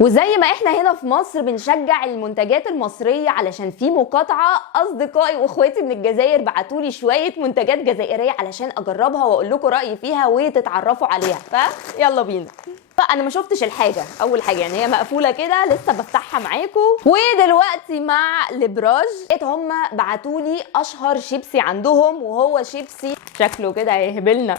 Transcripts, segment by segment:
وزي ما احنا هنا في مصر بنشجع المنتجات المصرية علشان في مقاطعة، اصدقائي واخواتي من الجزائر بعتولي شوية منتجات جزائرية علشان اجربها واقول لكم رأيي فيها وتتعرفوا عليها، فيلا بينا. انا ما شفتش الحاجة، اول حاجة يعني هي مقفولة كده لسه بفتحها معاكم. ودلوقتي مع لبراج هم بعتولي اشهر شيبسي عندهم وهو شيبسي شكله كده هيهبلنا.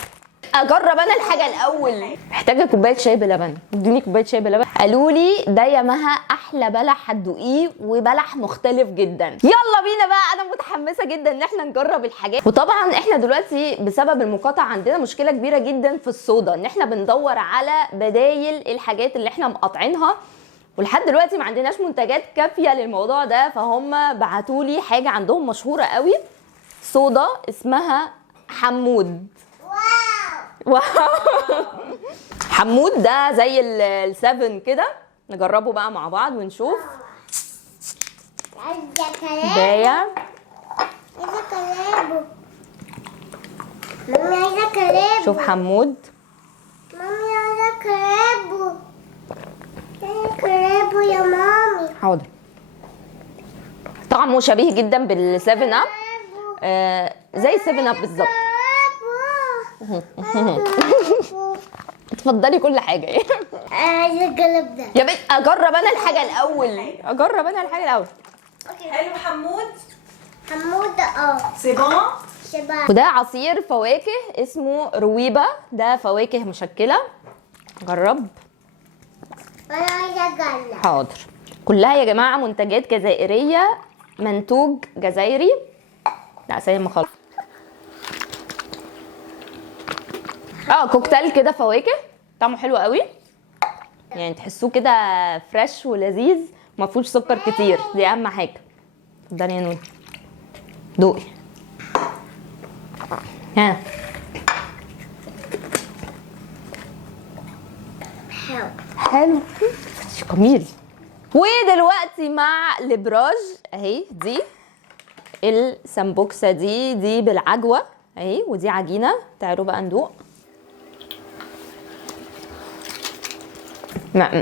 اجرب انا الحاجه الاول. محتاجه كوبايه شاي بلبن، اديني كوبايه شاي بلبن. قالوا لي ده يا مها احلى بلح هتدوقيه وبلح مختلف جدا. يلا بينا بقى، انا متحمسه جدا ان احنا نجرب الحاجات. وطبعا احنا دلوقتي بسبب المقاطعه عندنا مشكله كبيره جدا في الصودا، ان احنا بندور على بدايل الحاجات اللي احنا مقاطعينها، ولحد دلوقتي ما عندناش منتجات كافيه للموضوع ده. فهم بعتوا لي حاجه عندهم مشهوره قوي، صودا اسمها حمود. واو حمود ده زي السفن كده، نجربه بقى مع بعض ونشوف. عايزه كلابه. مامي عايزه كلابه. شوف حمود. مامي عايزه كلابه. عايزه كلابه يا مامي. حاضر. طعمه شبيه جدا بالسفن اب، زي السفن اب بالظبط. اتفضلي كل حاجه. عايزه الجلب ده يا بنت اجرب انا الحاجه الاول، اجرب انا الحاجه الاول. حلو حمود. حمود سي بون. شباب. وده عصير فواكه اسمه رويبه، ده فواكه مشكله. جرب. وانا عايزه الجلب. حاضر. كلها يا جماعه منتجات جزائريه، منتوج جزائري. لا سايب ما خلص. كوكتيل كده فواكه، طعمه حلو قوي، يعني تحسوه كده فريش ولذيذ، ما فيهوش سكر كتير، دي اهم حاجه. اتفضلي يا نوني دوقي. ها حلو جميل. ودلوقتي مع لبراج اهي، دي السمبوكسه دي بالعجوه اهي، ودي عجينه. تعالوا بقى ندوق.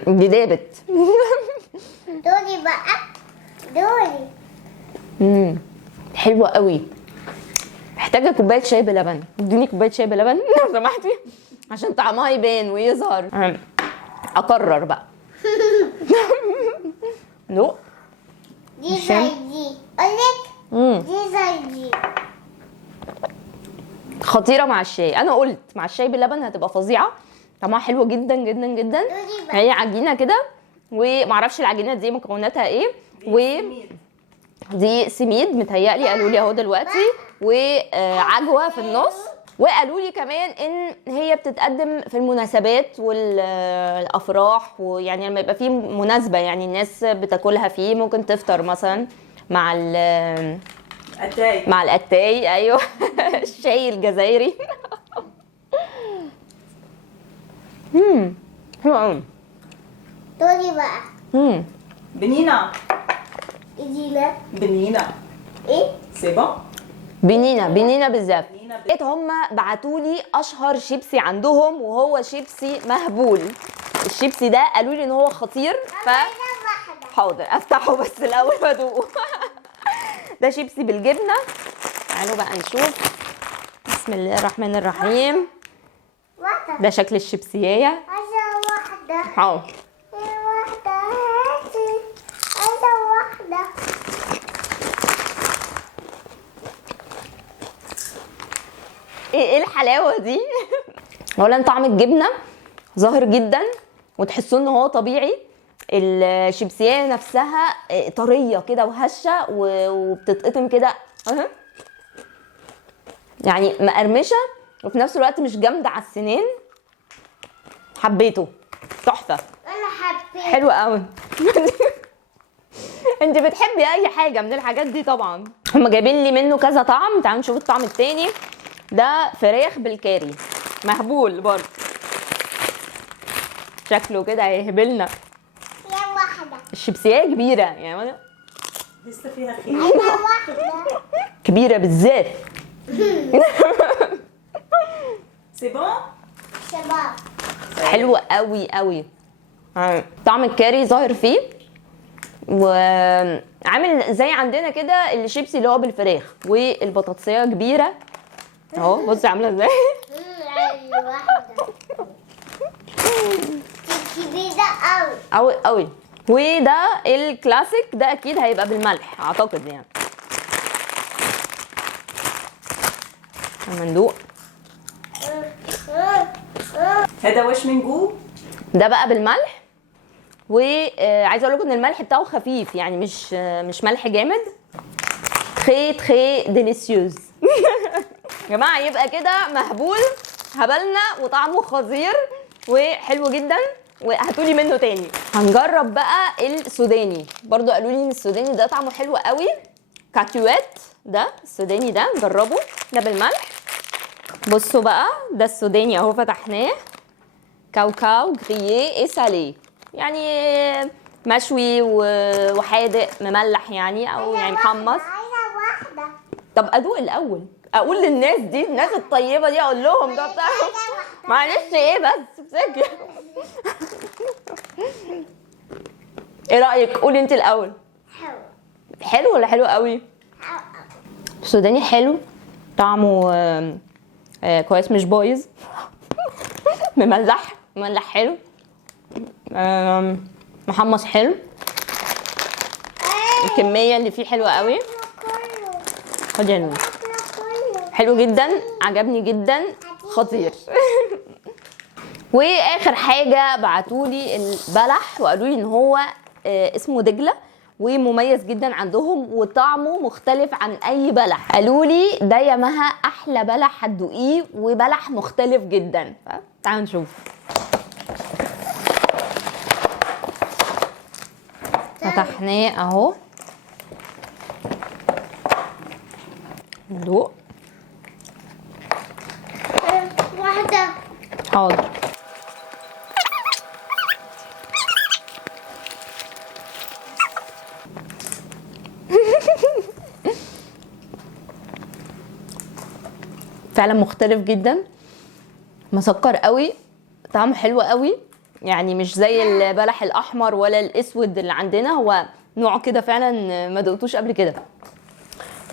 دي دابت. دوري بقى. دوري. حلوه قوي. محتاجه كوبايه شاي بلبن، اديني كوبايه شاي بلبن لو سمحتي عشان طعمها يبان ويظهر. اقرر بقى. نو دي زي دي. قولك دي زي دي. خطيره مع الشاي. انا قلت مع الشاي باللبن هتبقى فظيعه، طعمها حلو جدا جدا جدا. هي عجينه كده، ومعرفش العجينه دي مكوناتها ايه. دي سميد متهيألي، قالوا لي اهو دلوقتي، وعجوه في النص. وقالوا لي كمان ان هي بتتقدم في المناسبات والافراح، ويعني لما يبقى في مناسبه يعني الناس بتاكلها فيه. ممكن تفطر مثلا مع مع الاتاي. ايوه الشاي الجزائري. حلو قوي. دوري بقى. بنينة. إدينا. بنينة. ايه؟ سي بون. بنينة بالذات. هم بعتولي اشهر شيبسي عندهم وهو شيبسي مهبول. الشيبسي ده قالوا لي ان هو خطير، حاضر افتحه بس الاول وادوقه. ده شيبسي بالجبنه. تعالوا بقى نشوف. بسم الله الرحمن الرحيم. ده شكل الشيبسيايه. عايزه واحده. حاضر. واحده هاتي. عايزه واحده. ايه الحلاوه دي؟ اولا طعم الجبنه ظاهر جدا، وتحسوا ان هو طبيعي. الشيبسيه نفسها طريه كده وهشه وبتتقطم كده يعني مقرمشه، وفي نفس الوقت مش جامده على السنان. حبيته، تحفه. انا حبيت. حلو قوي. انت بتحبي اي حاجه من الحاجات دي طبعا. هم جايبين لي منه كذا طعم، تعالوا نشوف الطعم التاني. ده فراخ بالكاري مهبول برضه، شكله كده هيهبلنا. يا واحده. الشيبسيه كبيره يعني، لسه فيها خير. عايزه واحده. كبيره بالذات. سي بون. شباب. حلوه قوي قوي. طعم الكاري ظاهر فيه، وعامل زي عندنا كده الشيبسي اللي هو بالفراخ، والبطاطسيه كبيره اهو. بصي عامله ازاي. واحدة كبيرة قوي قوي قوي. وده الكلاسيك، ده اكيد هيبقى بالملح اعتقد يعني. المندوق هذا واش من جو؟ ده بقى بالملح، وعايزه اقول لكم ان الملح بتاعه خفيف يعني مش ملح جامد. تري تري ديليسيوز. يا جماعه يبقى كده مهبول هبلنا وطعمه خطير وحلو جدا، وهاتولي منه تاني. هنجرب بقى السوداني، برضو قالوا لي ان السوداني ده طعمه حلو قوي. كاتيوات ده السوداني ده نجربه، ده بالملح. بصوا بقى ده السوداني اهو، فتحناه. كاوكاو جرييه ايه ساليه، يعني مشوي وحادق مملح يعني، او يعني محمص. عايزة واحدة. طب ادوق الاول، اقول للناس دي، الناس الطيبه دي اقول لهم ده بتاعهم. معلش ايه بس امسكي. ايه رايك؟ قولي انت الاول. حلو حلو ولا حلو قوي؟ السوداني حلو، طعمه كويس مش بايظ. مملح حلو. محمص حلو، الكميه اللي فيه حلوه قوي. خدي يا نونو. حلو جدا، عجبني جدا، خطير. واخر حاجه بعتولي البلح وقالوا لي ان هو اسمه دجله، ومميز جدا عندهم وطعمه مختلف عن اي بلح. قالوا لي ده يا مها احلى بلح هتدوقيه، وبلح مختلف جدا. تعالوا نشوف. فتحناه اهو، ندوق. واحدة. حاضر. فعلا مختلف جدا، مسكر قوي، طعمه حلو قوي، يعني مش زي البلح الاحمر ولا الاسود اللي عندنا، هو نوع كده فعلا ما دقتوش قبل كده.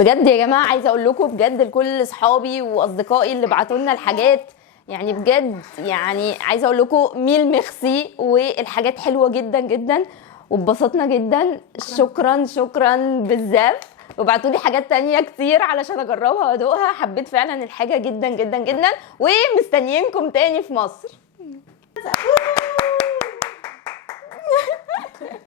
بجد يا جماعه عايزه اقول لكم بجد لكل اصحابي واصدقائي اللي بعتوا لنا الحاجات، يعني بجد يعني عايزه اقول لكم ميل ميرسي، والحاجات حلوه جدا جدا واتبسطنا جدا. شكرا بزاف، وبعتوا لي حاجات تانية كتير علشان اجربها وادوقها. حبيت فعلا الحاجه جدا جدا جدا، ومستنيينكم تاني في مصر.